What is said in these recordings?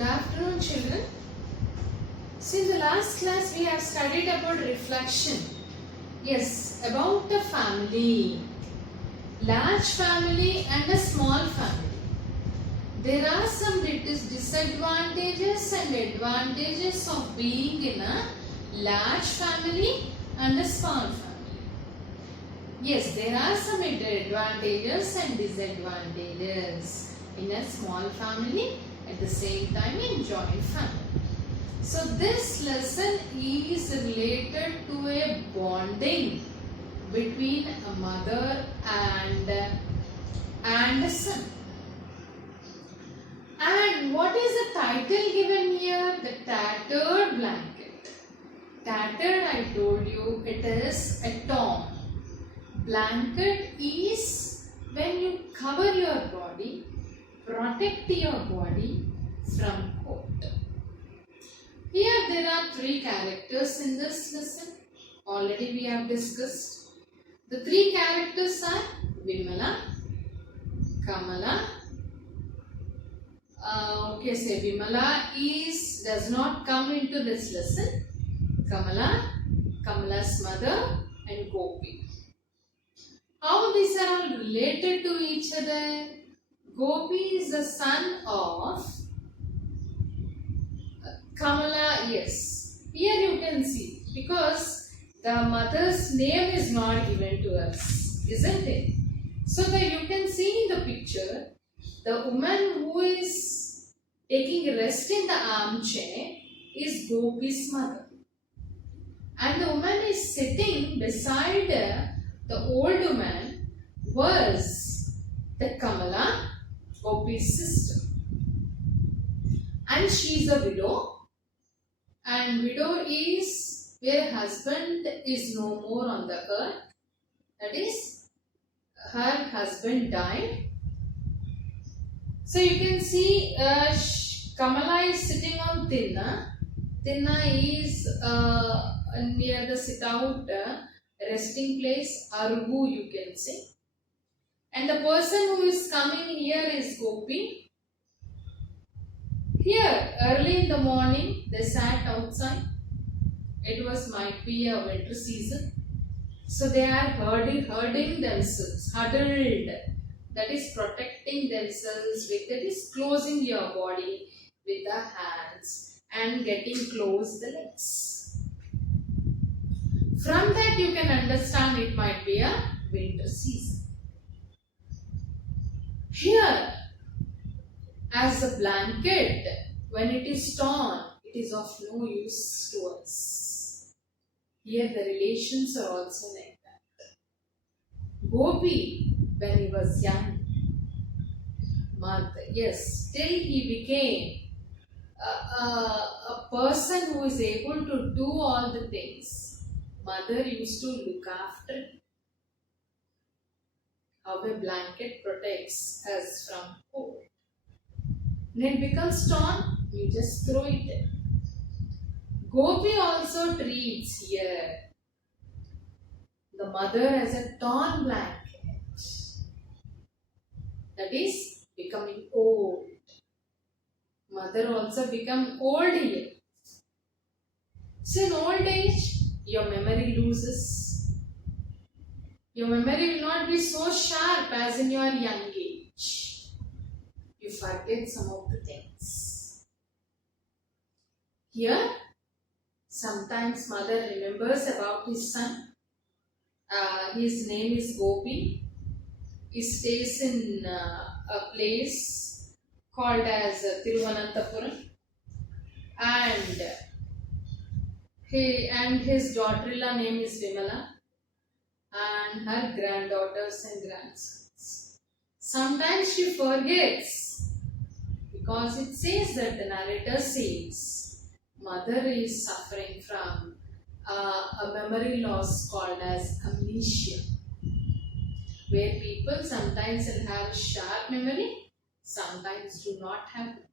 Good afternoon, children. So in the last class we have studied about reflection. Yes, about the family. Large family and a small family. There are some disadvantages and advantages of being in a large family and a small family. Yes, there are some advantages and disadvantages in a small family, at the same time in joint family. So this lesson is related to a bonding between a mother and a son. And what is the title given here? The tattered blanket. Tattered, I told you, it is a torn. Blanket is when you cover your body, protect your body from cold. Here there are three characters in this lesson. Already we have discussed. The three characters are Vimala, Kamala. Vimala does not come into this lesson. Kamala, Kamala's mother, and Gopi. How these are all related to each other? Gopi is the son of Kamala. Yes, here you can see, because the mother's name is not given to us, isn't it? So that you can see in the picture, the woman who is taking rest in the armchair is Gopi's mother. And the woman is sitting beside the old woman was the Kamala, Gopi's sister. And she is a widow. And widow is where husband is no more on the earth. That is, her husband died. So you can see Kamala is sitting on Tinna. Tinna is near the sit-out resting place, Argu you can say. And the person who is coming here is Gopi. Here, early in the morning, they sat outside. It might be a winter season. So they are herding themselves, huddled. That is protecting themselves with, that is closing your body with the hands and getting close the legs. From that you can understand it might be a winter season. Here, as a blanket, when it is torn, it is of no use to us. Here the relations are also like that. Gopi, when he was young, yes, till he became a person who is able to do all the things, mother used to look after him. How a blanket protects us from cold. When it becomes torn, you just throw it in. Gopi also treats here the mother as a torn blanket. That is becoming old. Mother also become old here. So in old age, your memory loses. Your memory will not be so sharp as in your young age. You forget some of the things. Here, sometimes mother remembers about his son. His name is Gopi. He stays in a place called as Thiruvananthapuram. And his daughter-in-law name is Vimala. And her granddaughters and grandsons. Sometimes she forgets, because it says that the narrator says mother is suffering from a memory loss called as amnesia, where people sometimes will have sharp memory, sometimes do not have it.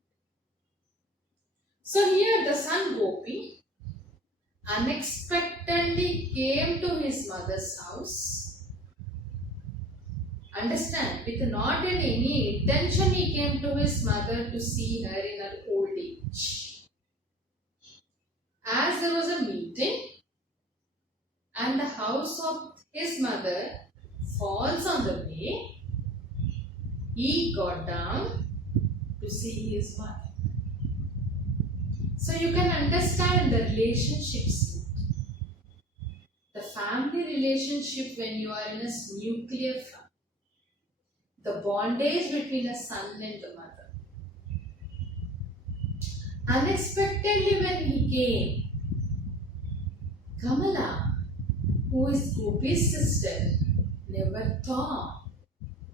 So here the son Gopi unexpectedly came to his mother's house Understand, with not in any intention he came to his mother to see her in her old age. As there was a meeting and the house of his mother falls on the way, he got down to see his mother. So you can understand the relationships. The family relationship when you are in a nuclear family. The bondage between a son and the mother. Unexpectedly when he came, Kamala, who is Gopi's sister, never thought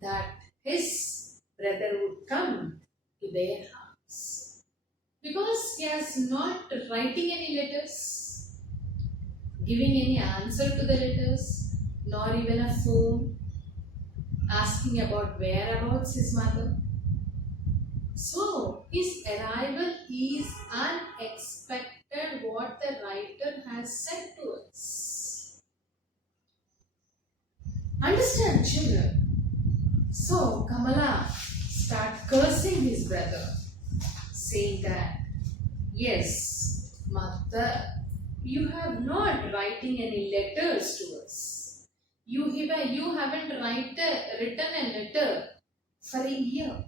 that his brother would come to their house. Because he is not writing any letters, giving any answer to the letters, nor even a phone, asking about whereabouts his mother. So, his arrival is unexpected, what the writer has said to us. Understand, children? So, Kamala start cursing his brother, saying that, yes, mother, you have not writing any letters to us. You haven't written a letter for a year.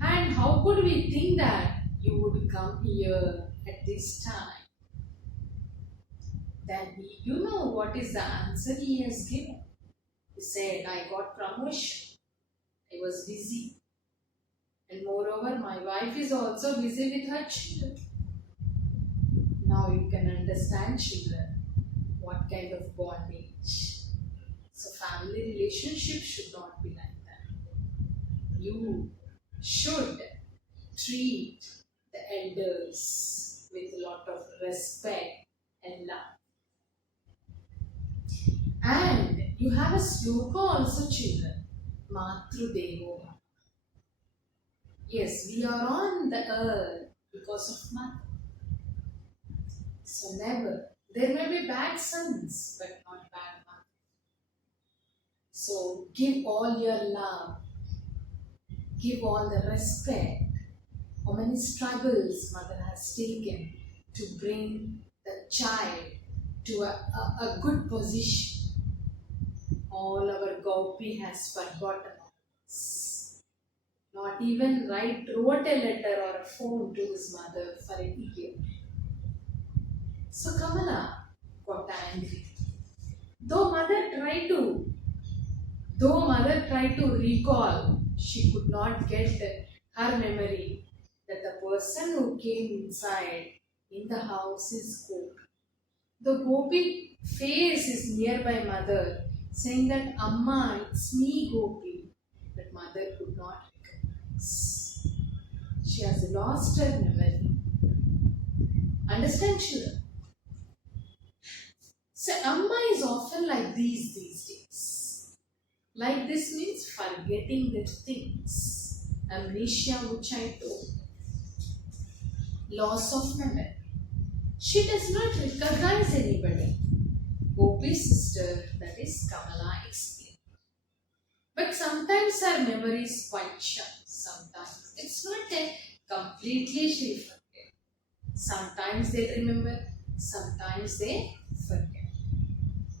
And how could we think that you would come here at this time? Then you know what is the answer he has given. He said, I got promotion. I was busy. And moreover, my wife is also busy with her children. Now you can understand, children, what kind of bondage. So family relationship should not be like that. You should treat the elders with a lot of respect and love. And you have a sloka also, children. Matru Devo. Yes, we are on the earth because of mother. So never. There may be bad sons, but not bad mother. So give all your love. Give all the respect. How many struggles mother has taken to bring the child to a good position. All our Gopi has forgotten us. Not even wrote a letter or a phone to his mother for a year. So Kamala got angry. Though mother tried to recall, she could not get her memory that the person who came inside in the house is Gopi. The Gopi face is nearby mother, saying that Amma, it's me Gopi. But mother could not recognize. She has lost her memory. Understand, children? So Amma is often like these days. Like this means forgetting the things. Amnesia, which I told. Loss of memory. She does not recognize anybody. Gopi's sister, that is Kamala, explained. But sometimes her memory is quite sharp. Sometimes it's not a completely she forget. Sometimes they remember, sometimes they forget.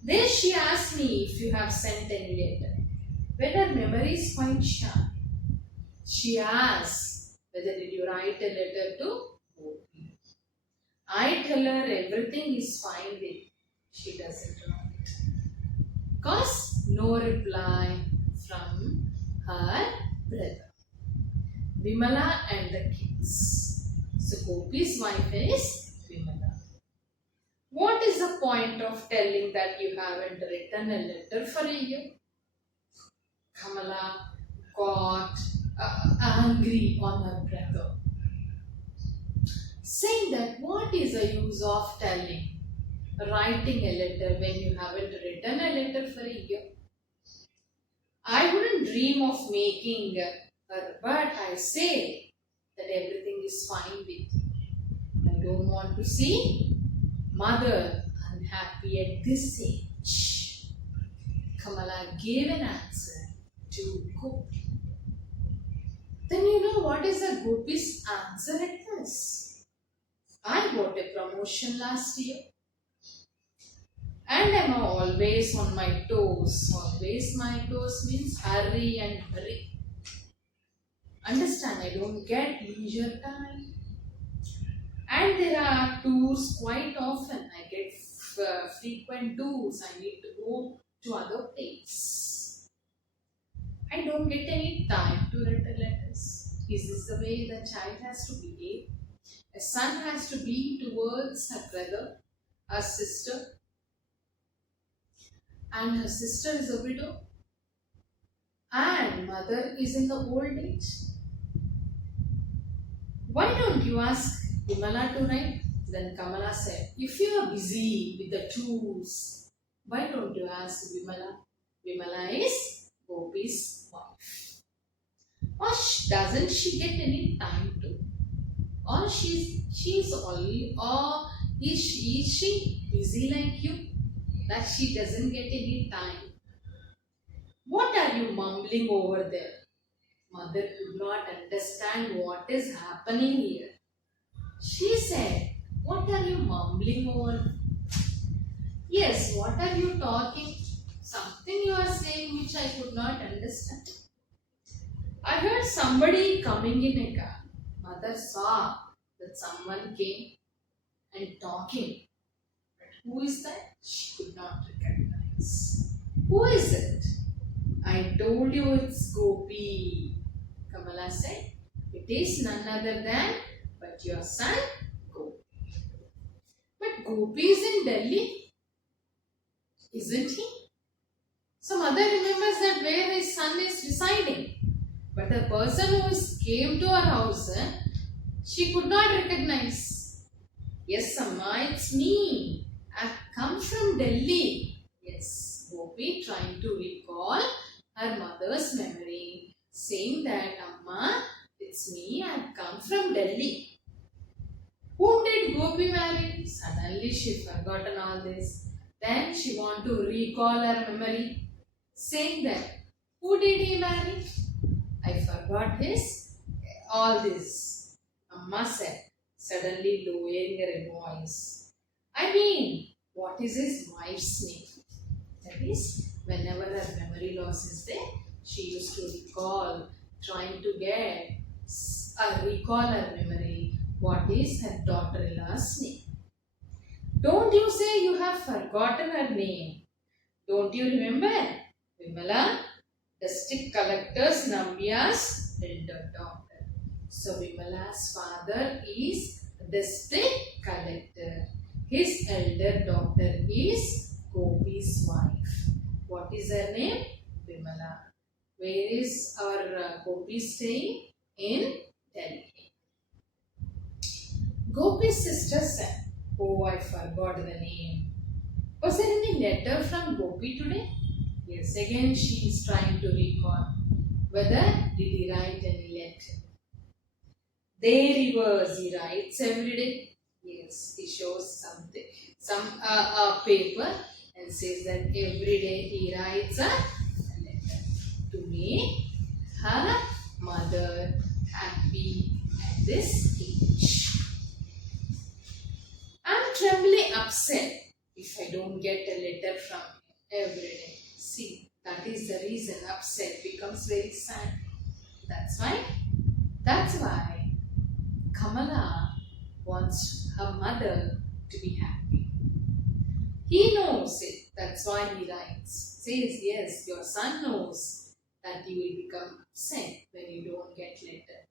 Then she asked me if you have sent any letter. When her memory is quite sharp, she asked whether did you write a letter to Gopi. I tell her everything is fine with it. She doesn't write. Because no reply from her brother. Vimala and the kids. So Gopi's wife is Vimala. What is the point of telling that you haven't written a letter for a year? Kamala got angry on her brother, saying that what is the use of writing a letter when you haven't written a letter for a year? I wouldn't dream of making her, but I say that everything is fine with you. I don't want to see mother unhappy at this age. Kamala gave an answer to Gopi. Then you know what is the Gopi's answer at this? I got a promotion last year and I'm always on my toes. Always my toes means hurry and hurry. Understand, I don't get leisure time. And there are tours quite often. I get frequent tours. I need to go to other places. I don't get any time to write the letters. Is this the way the child has to behave? A son has to be towards her brother, her sister, and her sister is a widow, and mother is in the old age. Why don't you ask Vimala to write? Then Kamala said, if you are busy with the tours, why don't you ask Vimala? Vimala is Gopi's wife. Or doesn't she get any time to? Or she's only, or is she busy like you that she doesn't get any time? What are you mumbling over there? Mother could not understand what is happening here. She said, what are you mumbling over? Yes, what are you talking? Something you are saying which I could not understand. I heard somebody coming in a car. Mother saw that someone came and talking. But who is that? She could not recognize. Who is it? I told you it's Gopi. Kamala said, it is none other than but your son Gopi. But Gopi is in Delhi, isn't he? So mother remembers that where his son is residing. But the person who came to her house, she could not recognize. Yes, Amma, it's me. I've come from Delhi. Yes, Gopi trying to recall her mother's memory, saying that, Amma, it's me. I've come from Delhi. Whom did Gopi marry? Suddenly she forgotten all this. Then she want to recall her memory, saying that, who did he marry? I forgot all this. Amma said, suddenly lowering her voice. I mean, what is his wife's name? That is, whenever her memory loss is there, she used to recall, trying to recall her memory. What is her daughter-in-law's name? Don't you say you have forgotten her name. Don't you remember? Vimala, district collector's Nambiya's elder daughter. So Vimala's father is district collector. His elder daughter is Gopi's wife. What is her name? Vimala. Where is our Gopi staying? In Delhi. Gopi's sister said, oh, I forgot the name. Was there any letter from Gopi today? Yes, again she is trying to recall whether did he write any letter. There reverse, he writes every day. Yes, he shows some paper and says that every day he writes a letter to make her mother happy at this age. I'm trembling upset if I don't get a letter from him every day. See, that is the reason upset becomes very sad. That's why Kamala wants her mother to be happy. He knows it. That's why he writes. Says, yes, your son knows that you will become upset when you don't get letter.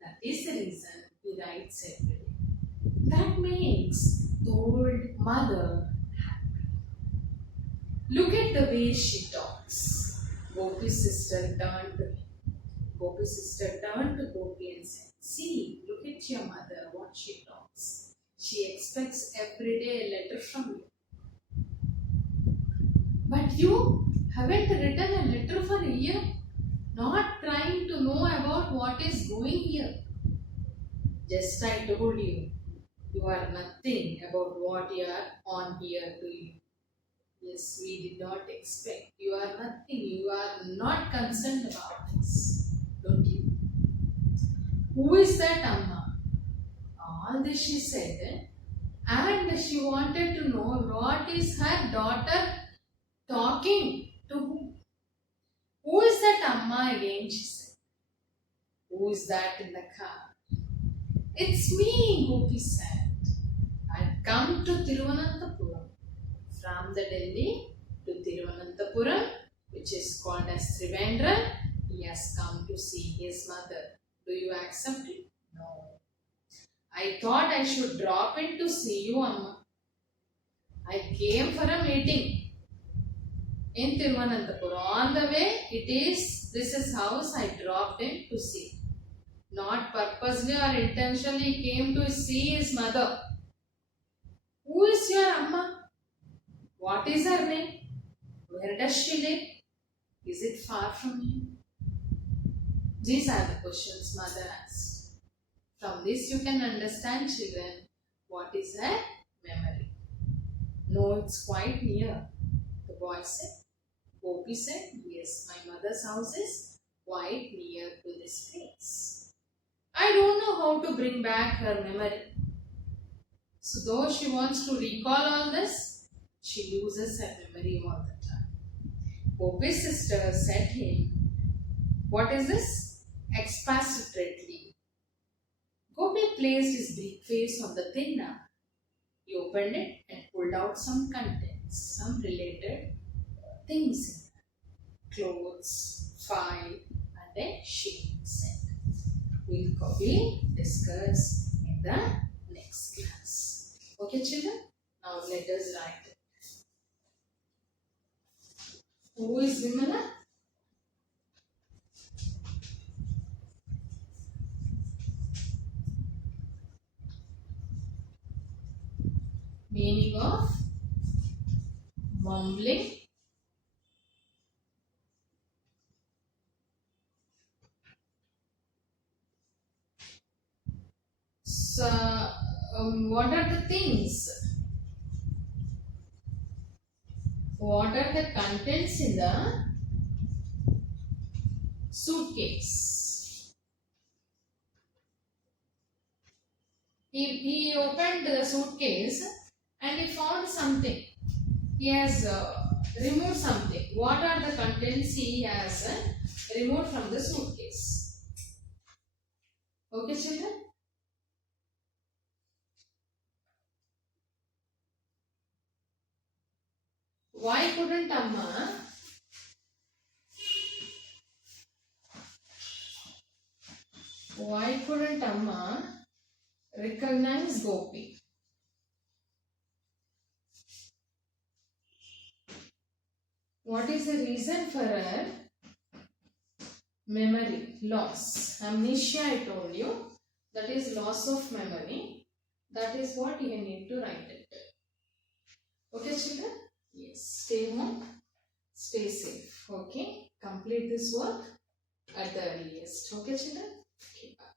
That is the reason he writes every day. That makes the old mother happy. Look at the way she talks. Gopi's sister turned to him. Gopi's sister turned to Gopi and said, see, look at your mother, what she talks. She expects every day a letter from you. But you haven't written a letter for a year, not trying to know about what is going here. Just I told you, you are nothing about what you are on here to you. Yes, we did not expect. You are nothing. You are not concerned about this. Don't you? Who is that Amma? All this she said. And she wanted to know what is her daughter talking to who? Who is that Amma again? She said. Who is that in the car? It's me, Gopi said. I've come to Tiruvananthapuram. From the Delhi to Tiruvananthapuram, which is called as Trivandrum, he has come to see his mother. Do you accept it? No. I thought I should drop in to see you, Amma. I came for a meeting in Tiruvananthapuram. On the way, this is house I dropped in to see. Not purposely or intentionally came to see his mother. Who is your Amma? What is her name? Where does she live? Is it far from you? These are the questions mother asked. From this you can understand, children, what is her memory. No, it's quite near. The boy said. Gopi said, yes, my mother's house is quite near to this place. I don't know how to bring back her memory. So though she wants to recall all this, she loses her memory all the time. Gopi's sister said to him, what is this? Expectorately. Gopi placed his briefcase on the thin napkin. He opened it and pulled out some contents, some related things in that. Clothes, file, and a sheet set. We'll discuss in the next class. Okay, children? Now let us write it. Who is Vimala? Meaning of mumbling, so what are the things? What are the contents in the suitcase? He opened the suitcase and he found something. He has removed something. What are the contents he has removed from the suitcase? Okay, children? Why couldn't Amma recognize Gopi? What is the reason for her memory loss? Amnesia, I told you. That is loss of memory. That is what you need to write it. Okay, children? Yes. Stay home. Stay safe. Okay? Complete this work at the earliest. Okay, children? Okay, bye.